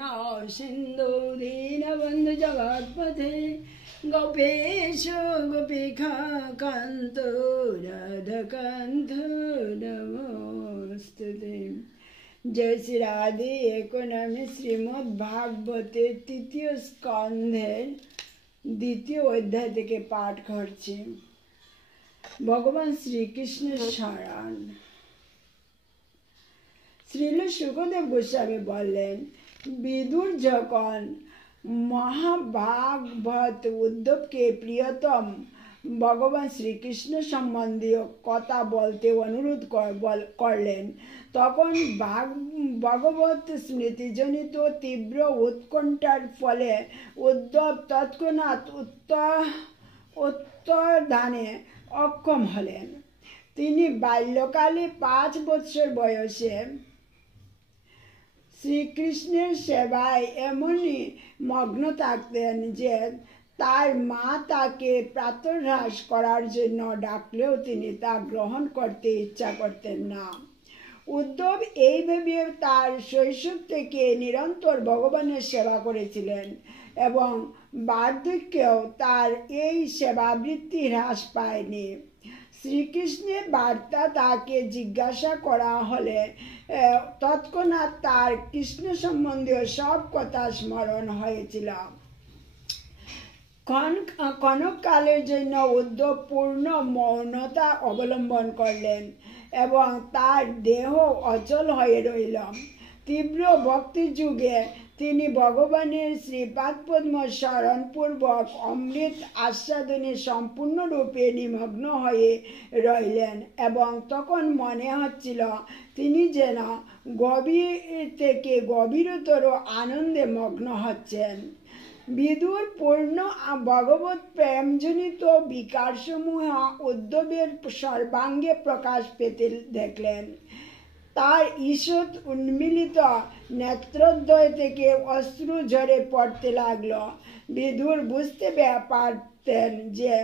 करुणा सिंधु दीनबंधु जगत्पथे गोपेश गोपिका कांत राधाकांत नमोस्तुते। जय श्री राधे। इकोनॉमी श्रीमद् भागवते तृतीय स्कंधेर द्वितीय अध्याय থেকে পাঠ করছি। ভগবান শ্রীকৃষ্ণের শরণ। শ্রীল সুখদেব গোস্বামী বললেন, বিদুর যখন মহাভাগবত উদ্ধবকে প্রিয়তম ভগবান শ্রীকৃষ্ণ সম্বন্ধীয় কথা বলতে অনুরোধ করলেন, তখন ভগবত স্মৃতিজনিত তীব্র উৎকণ্ঠার ফলে উদ্ধব তৎক্ষণাৎ উত্তরদানে অক্ষম হলেন। তিনি বাল্যকালে 5 বছর বয়সে শ্রীকৃষ্ণের সেবায় এমনই মগ্ন থাকতেন যে তার মা তাকে প্রাতরাশ করার জন্য ডাকলেও তিনি তা গ্রহণ করতে ইচ্ছা করতেন না। উদ্ধব এইভাবে তার শৈশব থেকে নিরন্তর ভগবানের সেবা করেছিলেন এবং বার্ধক্যেও তার এই সেবাবৃত্তি হ্রাস পায়নি। শ্রীকৃষ্ণের বার্তা তাকে জিজ্ঞাসা করা হলে তৎক্ষণাৎ তার কৃষ্ণ সম্বন্ধীয় সব কথা স্মরণ হয়েছিল। ক্ষণকালের জন্য উদ্ধব পূর্ণ মৌনতা অবলম্বন করলেন এবং তার দেহ অচল হয়ে রইল। তীব্র ভক্তি যুগে তিনি ভগবানের শ্রীপাদপদ্ম স্মরণপূর্বক অমৃত আস্বাদনে সম্পূর্ণরূপে নিমগ্ন হয়ে রইলেন এবং তখন মনে হচ্ছিল তিনি যেন গভীর থেকে গভীরতর আনন্দে মগ্ন হচ্ছেন। বিদুর পূর্ণ ভগবত প্রেমজনিত বিকারসমূহ উদ্ধবের সর্বাঙ্গে প্রকাশ পেতে দেখলেন। তার ঈষৎ উন্মিলিত নেত্রদ্বয় থেকে অশ্রু ঝরে পড়তে লাগল। বিদুর বুঝতে পারতেন যে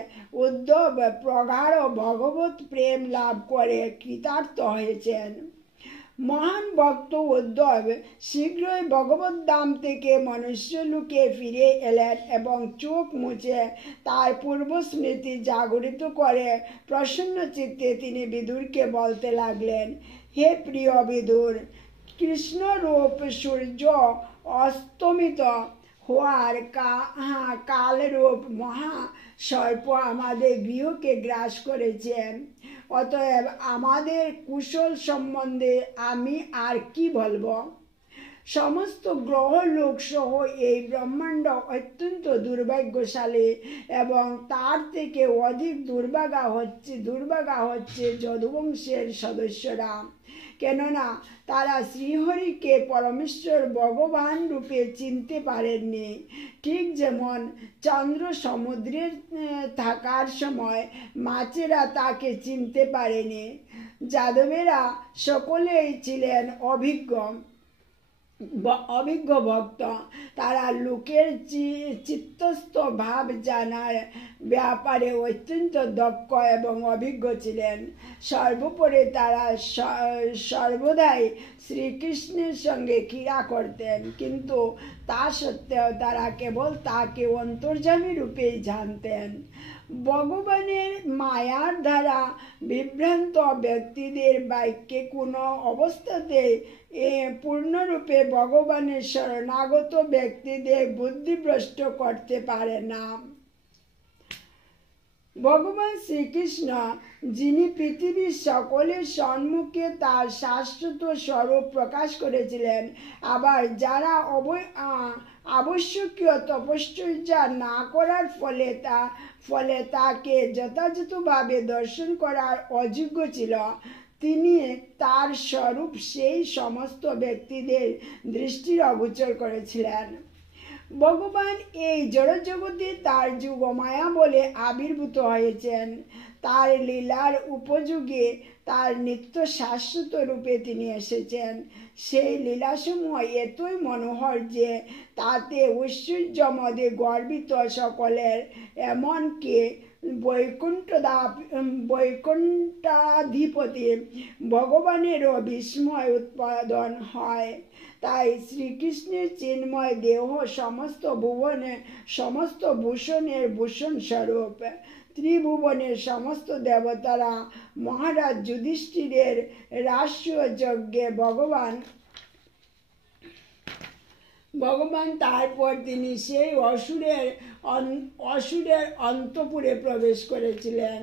উদ্ধব প্রগাঢ় ভগবত প্রেম লাভ করে কৃতার্থ হয়েছেন। মহান ভক্ত উদ্ধব শীঘ্রই ভগবত ধাম থেকে মনুষ্যলোকে ফিরে এলেন এবং চোখ মুছে তার পূর্ব স্মৃতি জাগরিত করে প্রসন্ন চিত্তে তিনি বিদুরকে বলতে লাগলেন, হে প্রিয় বিদুর, কৃষ্ণরূপ সূর্য অস্তমিত হওয়ার কালরূপ মহাসর্প আমাদের গৃহকে গ্রাস করেছেন। অতএব আমাদের কুশল সম্বন্ধে আমি আর কি বলবো? সমস্ত গ্রহ লোক সহ এই ব্রহ্মাণ্ড অত্যন্ত দুর্ভাগ্যশালী এবং তার থেকে অধিক দুর্ভাগা হচ্ছে যদুবংশের সদস্যরা, কেননা তারা শ্রীহরিকে পরমেশ্বর ভগবান রূপে চিনতে পারেননি। ঠিক যেমন চন্দ্র সমুদ্রে থাকার সময় মাছেরা তাকে চিনতে পারেনি। যাদবেরা সকলেই ছিলেন অভিজ্ঞ ভক্ত। তারা লোকের চিত্তস্থ ভাব জানার ব্যাপারে অত্যন্ত দক্ষ এবং অভিজ্ঞ ছিলেন। সর্বোপরি তারা সর্বদাই শ্রীকৃষ্ণের সঙ্গে ক্রীড়া করতেন, কিন্তু তা সত্ত্বেও তারা কেবল তাকে অন্তর্যামী রূপেই জানতেন। ভগবানের মায়ার দ্বারা বিভ্রান্ত ব্যক্তিদের বাক্যে কোনো অবস্থাতে পূর্ণরূপে ভগবানের শরণাগত ব্যক্তিদের বুদ্ধিভ্রষ্ট করতে পারে না। ভগবান শ্রীকৃষ্ণ, যিনি পৃথিবীর সকলের সম্মুখে তার শাশ্বত স্বরূপ প্রকাশ করেছিলেন, আবার যারা আবশ্যকীয় তপশ্চর্যা না করার ফলে তাকে যথাযথভাবে দর্শন করার অযোগ্য ছিল, তিনি তার স্বরূপ সেই সমস্ত ব্যক্তিদের দৃষ্টির অগোচর করেছিলেন। ভগবান এই জড়জগতে তার যোগমায়া বলে আবির্ভূত হয়েছেন। তার লীলার উপযোগে তার নিত্য শাশ্বত রূপে তিনি এসেছেন। সেই লীলাসমূহ এতই মনোহর যে তাতে ঐশ্বর্যমদে গর্বিত সকলের, এমনকি বৈকুণ্ঠাধিপতি ভগবানেরও বিস্ময় উৎপাদন হয়। তাই শ্রীকৃষ্ণের চিন্ময় দেহ সমস্ত ভূষণের ভূষণ স্বরূপ। ত্রিভুবনের সমস্ত দেবতারা মহারাজ যুধিষ্ঠিরের রাষ্ট্রীয় যজ্ঞে ভগবান তারপর তিনি সেই অসুরের অন্তপুরে প্রবেশ করেছিলেন।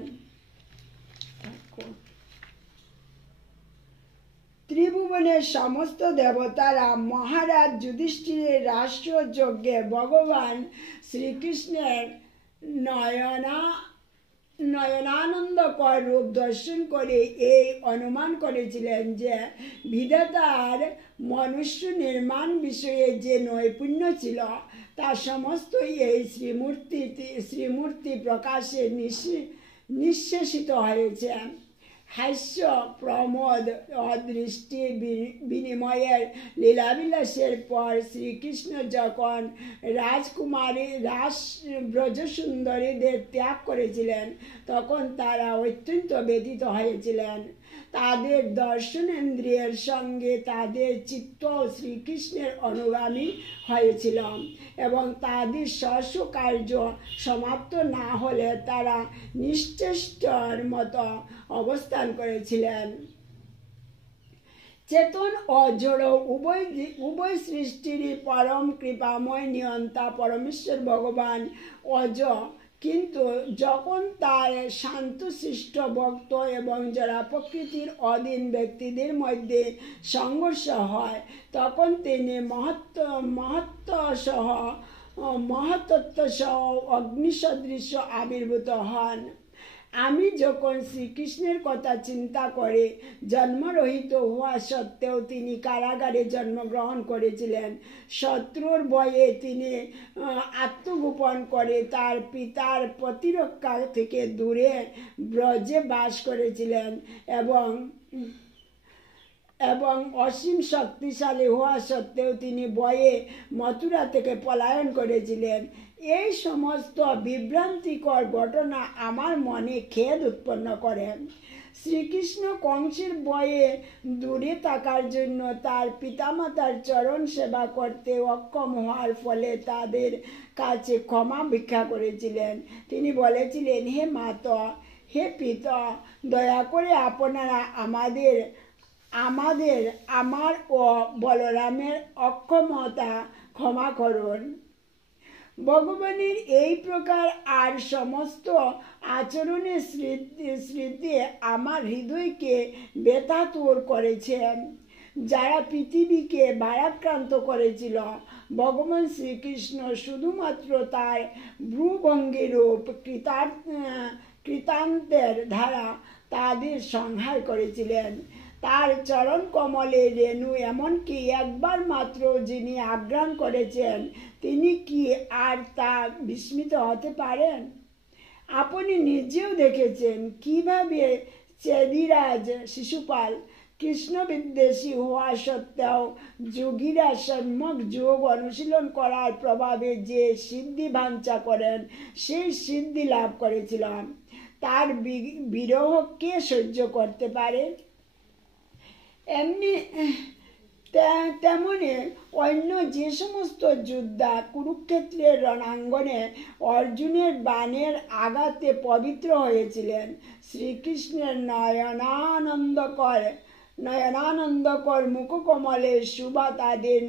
ত্রিভুবনের সমস্ত দেবতারা মহারাজ যুধিষ্ঠিরের রাষ্ট্রীয় যজ্ঞে ভগবান শ্রীকৃষ্ণের নয়নানন্দকর রূপ দর্শন করে এই অনুমান করেছিলেন যে বিধাতার মনুষ্য নির্মাণ বিষয়ে যে নৈপুণ্য ছিল তা সমস্তই এই শ্রীমূর্তি প্রকাশে নিঃশেষিত হয়েছে। হাস্য, প্রমোদ ও দৃষ্টি বিনিময়ের লীলাবিলাসের পর শ্রীকৃষ্ণ যখন ব্রজসুন্দরীদের ত্যাগ করেছিলেন তখন তারা অত্যন্ত ব্যথিত হয়েছিলেন। তাদের দর্শনেন্দ্রিয়ের সঙ্গে তাদের চিত্ত শ্রীকৃষ্ণের অনুগামী হয়েছিল এবং তাদের স্ব কার্য সমাপ্ত না হলে তারা নিশ্চেষ্টর মতো অবস্থান করেছিলেন। চেতন ও জড় উভয় সৃষ্টিরই পরম কৃপাময় নিয়ন্তা পরমেশ্বর ভগবান অজ, কিন্তু যখন তার শান্তশিষ্ট ভক্ত এবং যারা প্রকৃতির অধীন ব্যক্তিদের মধ্যে সংঘর্ষ হয় তখন তিনি মহত্ত্ব সহ অগ্নিসদৃশ আবির্ভূত হন। আমি যখন শ্রীকৃষ্ণের কথা চিন্তা করে জন্মরহিত হওয়া সত্ত্বেও তিনি কারাগারে জন্মগ্রহণ করেছিলেন, শত্রুর ভয়ে তিনি আত্মগোপন করে তার পিতার প্রতিরক্ষা থেকে দূরে ব্রজে বাস করেছিলেন এবং অসীম শক্তিশালী হওয়া সত্ত্বেও তিনি ভয়ে মথুরা থেকে পলায়ন করেছিলেন। এই সমস্ত বিভ্রান্তিকর ঘটনা আমার মনে খেদ উৎপন্ন করে। শ্রীকৃষ্ণ কংসের ভয়ে দূরে থাকার জন্য তার পিতামাতার চরণ সেবা করতে অক্ষম হওয়ার ফলে তাদের কাছে ক্ষমা ভিক্ষা করেছিলেন। তিনি বলেছিলেন, হে মাতা, হে পিতা, দয়া করে আপনারা আমার ও বলরামের অক্ষমতা ক্ষমা করুন। ভগবানের এই প্রকার আর সমস্ত আচরণের স্মৃতি আমার হৃদয়কে ব্যথাতুর করেছে। যারা পৃথিবীকে ভারাক্রান্ত করেছিল, ভগবান শ্রীকৃষ্ণ শুধুমাত্র তার ভ্রুভঙ্গিরূপ কৃতান্তের দ্বারা তাদের সংহার করেছিলেন। তার চরণ কমলে রেণু এমনকি একবার মাত্র যিনি আঘ্রাণ করেছেন তিনি কি আর তা বিস্মিত হতে পারেন? আপনি নিজেও দেখেছেন কিভাবে চেদিরাজ শিশুপাল কৃষ্ণ বিদ্বেষী হওয়া সত্ত্বেও যোগীরা সম্যক যোগ অনুশীলন করার প্রভাবে যে সিদ্ধি বাঞ্ছা করেন সেই সিদ্ধি লাভ করেছিলাম। তার বিরহ কে সহ্য করতে পারে? তেমনি অন্য যে সমস্ত যোদ্ধা কুরুক্ষেত্রের রণাঙ্গনে অর্জুনের বাণের আঘাতে পবিত্র হয়েছিলেন, শ্রীকৃষ্ণের নয়নানন্দকর মুখকমলের শুভা তাদের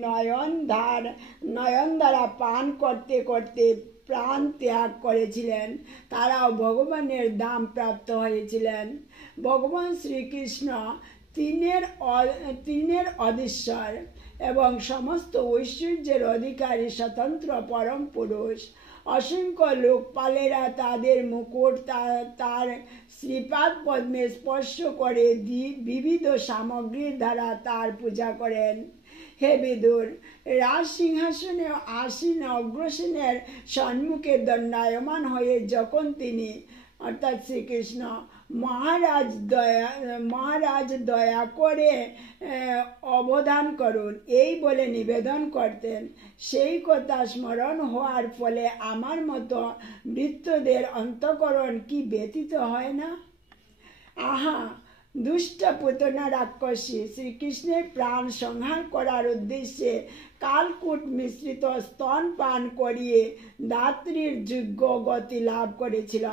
নয়ন দ্বারা পান করতে করতে প্রাণ ত্যাগ করেছিলেন, তারাও ভগবানের ধাম প্রাপ্ত হয়েছিলেন। ভগবান শ্রীকৃষ্ণ তিনের অধীশ্বর এবং সমস্ত ঐশ্বর্যের অধিকারী স্বতন্ত্র পরম পুরুষ। অসংখ্য লোকপালেরা তাদের মুকুট তার শ্রীপাদ পদ্মে স্পর্শ করে বিবিধ সামগ্রীর দ্বারা তার পূজা করেন। হে বিদুর, রাজ সিংহাসনে আসীন অগ্রসেনের সম্মুখে দণ্ডায়মান হয়ে যখন তিনি অর্থাৎ শ্রীকৃষ্ণ মহারাজ দয়া করে অবধান করুন, এই বলে নিবেদন করতেন। সেই কথা স্মরণ হওয়ার ফলে আমার মতো বৃত্তদের অন্তঃকরণ কি ব্যতীত হয় না? আহা, দুষ্ট পুতনা রাক্ষসী শ্রীকৃষ্ণের প্রাণ সংহার করার উদ্দেশ্যে কালকূট মিশ্রিত স্তন পান করিয়ে দাত্রীর যোগ্য গতি লাভ করেছিল।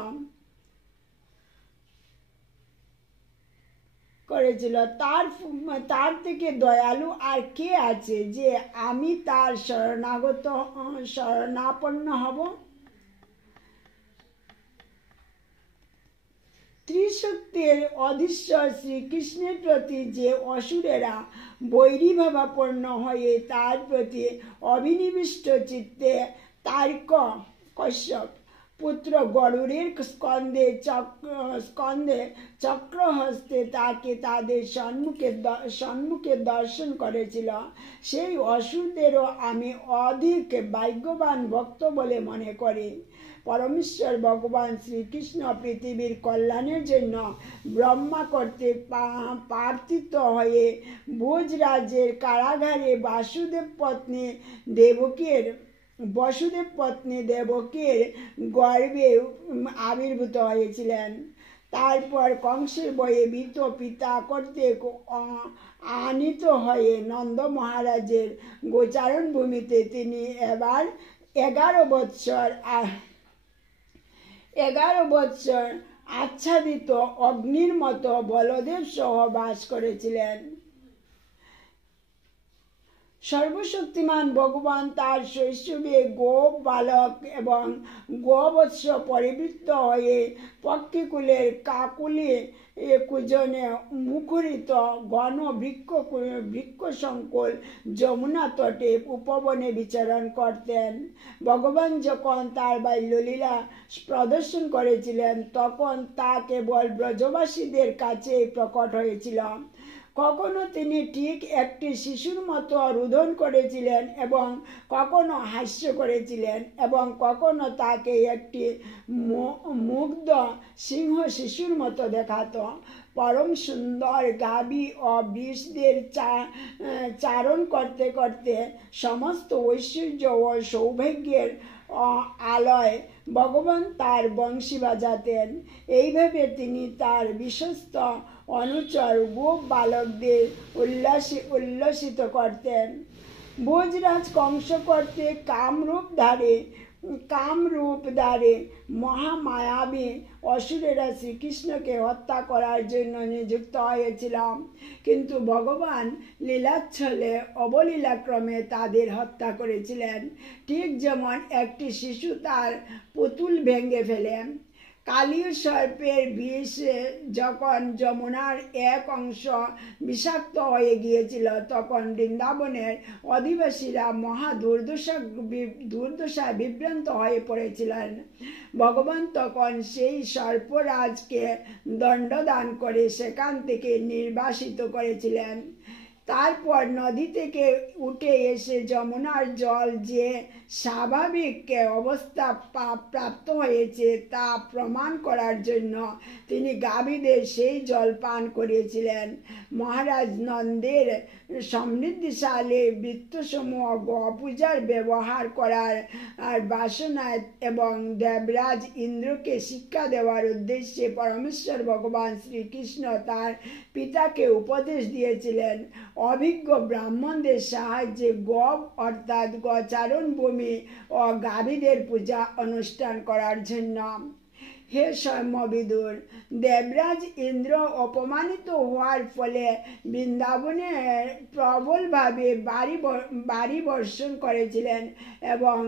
তার থেকে দয়ালু আর কে আছে যে আমি তার শরণাপন্ন হব? ত্রিশক্তির অধীশ্বর শ্রীকৃষ্ণের প্রতি যে অসুরেরা বৈরীভাবাপন্ন হয়ে তার প্রতি অবিনিবিষ্ট চিত্তে তার্ক কশ্যপ পুত্র গরুড়ের স্কন্ধে চক্রহস্তে তাকে তাদের সম্মুখে দর্শন করেছিল, সেই অসুরদেরও আমি অধিক ভাগ্যবান ভক্ত বলে মনে করি। পরমেশ্বর ভগবান শ্রীকৃষ্ণ পৃথিবীর কল্যাণের জন্য ব্রহ্মা কর্তৃক প্রার্থিত হয়ে ভোজ রাজ্যের কারাগারে বাসুদেব পত্নী দেবকীর গর্ভে আবির্ভূত হয়েছিলেন। তারপর কংসের বয়ে ভীত পিতা কর্তৃক আনিত হয়ে নন্দ মহারাজের গোচারণ ভূমিতে তিনি এবার 11 বৎসর আচ্ছাদিত অগ্নির মতো বলদেব সহ বাস করেছিলেন। সর্বশক্তিমান ভগবান তার শৈশবে গোপ বালক এবং গোবৎস পরিবৃত্ত হয়ে পক্ষীকুলের কাকুলি কুজনে মুখরিত ঘন বৃক্ষ সংকুল যমুনা তটে উপবনে বিচরণ করতেন। ভগবান যখন তার বাল্যলীলা প্রদর্শন করেছিলেন তখন তা কেবল ব্রজবাসীদের কাছে প্রকট হয়েছিল। কখনো তিনি ঠিক একটি শিশুর মতো রোদন করেছিলেন এবং কখনো হাস্য করেছিলেন এবং কখনো তাকে একটি মুগ্ধ সিংহ শিশুর মতো দেখাত। পরম সুন্দর গাভী ও বৃষদের চারণ করতে করতে সমস্ত ঐশ্বর্য ও সৌভাগ্যের আলয় ভগবান তার বংশী বাজাতেন। এইভাবে তিনি তার বিশ্বস্ত অনুচর গোপ বালকদের উল্লসিত করতেন। ভোজরাজ কংস করতে কামরূপ ধারে মহামায়াবী অসুরেরা শ্রীকৃষ্ণকে হত্যা করার জন্য নিযুক্ত হয়েছিল, কিন্তু ভগবান লীলাচ্ছলে অবলীলাক্রমে তাদের হত্যা করেছিলেন, ঠিক যেমন একটি শিশু তার পুতুল ভেঙে ফেলে। কালীয় সর্পের বিষ যখন যমুনার এক অংশ বিষাক্ত হয়ে গিয়েছিল তখন বৃন্দাবনের অধিবাসীরা মহা দুর্দশায় বিভ্রান্ত হয়ে পড়েছিলেন। ভগবান তখন সেই সর্পরাজকে দণ্ডদান করে সেখান থেকে নির্বাসিত করেছিলেন। তারপর নদী থেকে উঠে এসে যমুনার জল যে স্বাভাবিক অবস্থা প্রাপ্ত হয়েছে তা প্রমাণ করার জন্য তিনি গাভীদের সেই জল পান করিয়েছিলেন। মহারাজ নন্দের সমৃদ্ধিশালী বৃত্তসমূহ গো-পূজার ব্যবহার করার বাসনায় এবং দেবরাজ ইন্দ্রকে শিক্ষা দেওয়ার উদ্দেশ্যে পরমেশ্বর ভগবান শ্রীকৃষ্ণ তার পিতাকে উপদেশ দিয়েছিলেন অভিজ্ঞ ব্রাহ্মণদের সাহায্যে গব অর্থাৎ গোচারণ ভূমি ও গাভীদের পূজা অনুষ্ঠান করার জন্য। হে সৌম্যবিদুর, দেবরাজ ইন্দ্র অপমানিত হওয়ার ফলে বৃন্দাবনে প্রবলভাবে বাড়ি বর্ষণ করেছিলেন এবং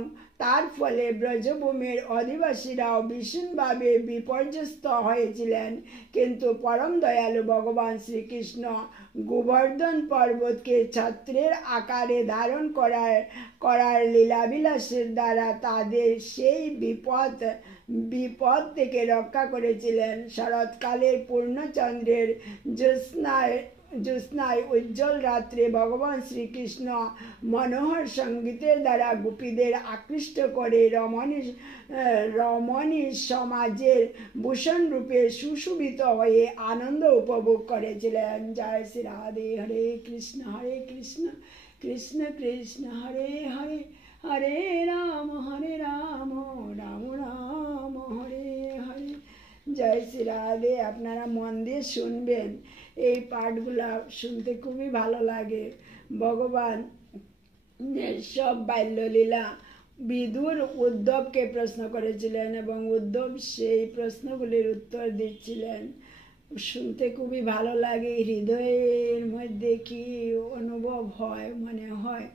তার ফলে ব্রজভূমির অধিবাসীরাও ভীষণভাবে বিপর্যস্ত হয়েছিলেন। কিন্তু পরম দয়ালু ভগবান শ্রীকৃষ্ণ গোবর্ধন পর্বতকে ছত্রের আকারে ধারণ করার লীলাবিলাসের দ্বারা তাদের সেই বিপদ থেকে রক্ষা করেছিলেন। শরৎকালের পূর্ণচন্দ্রের জ্যোৎস্নায় জ্যোৎস্নায় উজ্জ্বল রাত্রে ভগবান শ্রীকৃষ্ণ মনোহর সঙ্গীতের দ্বারা গোপীদের আকৃষ্ট করে রমণী সমাজের ভূষণ রূপে সুশোভিত হয়ে আনন্দ উপভোগ করেছিলেন। জয় শ্রী রাধে। হরে কৃষ্ণ কৃষ্ণ কৃষ্ণ হরে হরে, হরে রাম রাম রাম হরে হরে। জয় শ্রী রাধে। আপনারা মন দিয়ে শুনবেন, এই পাঠগুলা শুনতে খুবই ভালো লাগে। ভগবান সব বাল্যলীলা বিদুর উদ্ধবকে প্রশ্ন করেছিলেন এবং উদ্ধব সেই প্রশ্নগুলির উত্তর দিচ্ছিলেন। শুনতে খুবই ভালো লাগে। হৃদয়ের মধ্যে কি অনুভব হয়, মনে হয়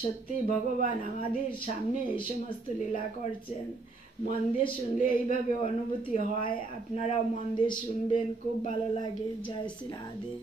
সত্যি ভগবান আমাদের সামনে এই সমস্ত লীলা করছেন। মন দিয়ে শুনলে এইভাবে অনুভূতি হয়। আপনারাও মন দিয়ে শুনবেন, খুব ভালো লাগে। জয় শ্রী রাধে।